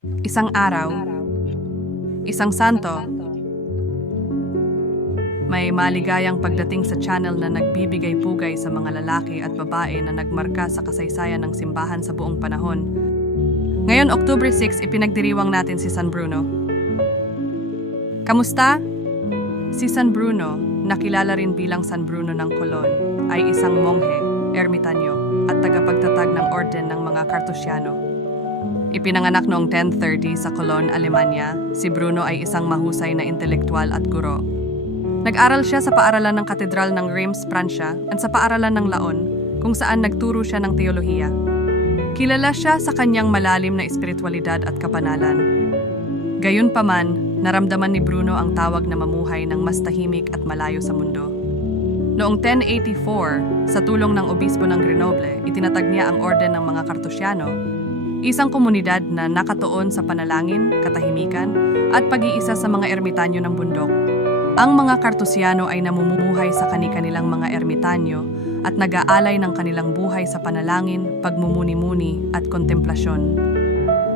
Isang araw, isang santo, may maligayang pagdating sa channel na nagbibigay pugay sa mga lalaki at babae na nagmarka sa kasaysayan ng simbahan sa buong panahon. Ngayon, October 6, ipinagdiriwang natin si San Bruno. Kamusta? Si San Bruno, nakilala rin bilang San Bruno ng Colon, ay isang monghe, ermitanyo, at tagapagtatag ng orden ng mga Kartusyano. Ipinanganak noong 1030 sa Cologne, Alemanya, si Bruno ay isang mahusay na intelektual at guro. Nag-aral siya sa paaralan ng Katedral ng Reims, Pransya, at sa paaralan ng Laon, kung saan nagturo siya ng teolohiya. Kilala siya sa kanyang malalim na espiritualidad at kapanalan. Gayunpaman, naramdaman ni Bruno ang tawag na mamuhay ng mas tahimik at malayo sa mundo. Noong 1084, sa tulong ng obispo ng Grenoble, itinatag niya ang orden ng mga Kartusyano, isang komunidad na nakatuon sa panalangin, katahimikan, at pag-iisa sa mga ermitanyo ng bundok. Ang mga Kartusyano ay namumuhay sa kani-kanilang mga ermitanyo at nag-aalay ng kanilang buhay sa panalangin, pagmumuni-muni at kontemplasyon.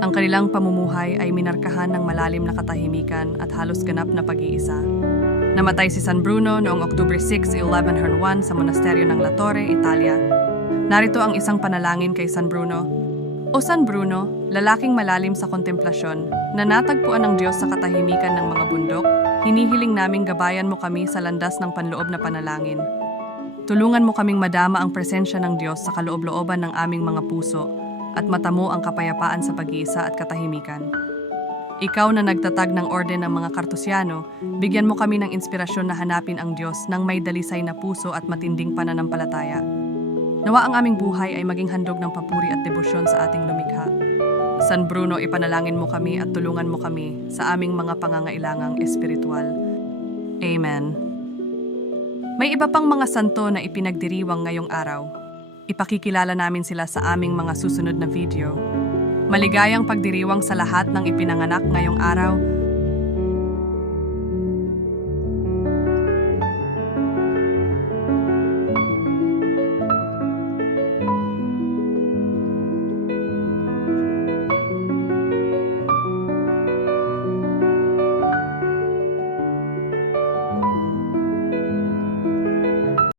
Ang kanilang pamumuhay ay minarkahan ng malalim na katahimikan at halos ganap na pag-iisa. Namatay si San Bruno noong October 6, 1101 sa monasteryo ng La Torre, Italia. Narito ang isang panalangin kay San Bruno. O San Bruno, lalaking malalim sa kontemplasyon, na natagpuan ng Diyos sa katahimikan ng mga bundok, hinihiling naming gabayan mo kami sa landas ng panloob na panalangin. Tulungan mo kaming madama ang presensya ng Diyos sa kaloob-looban ng aming mga puso at matamo ang kapayapaan sa pag-iisa at katahimikan. Ikaw na nagtatag ng orden ng mga Kartusyano, bigyan mo kami ng inspirasyon na hanapin ang Diyos ng may dalisay na puso at matinding pananampalataya. Nawa ang aming buhay ay maging handog ng papuri at debosyon sa ating lumikha. San Bruno, ipanalangin mo kami at tulungan mo kami sa aming mga pangangailangang espiritual. Amen. May iba pang mga santo na ipinagdiriwang ngayong araw. Ipakikilala namin sila sa aming mga susunod na video. Maligayang pagdiriwang sa lahat ng ipinanganak ngayong araw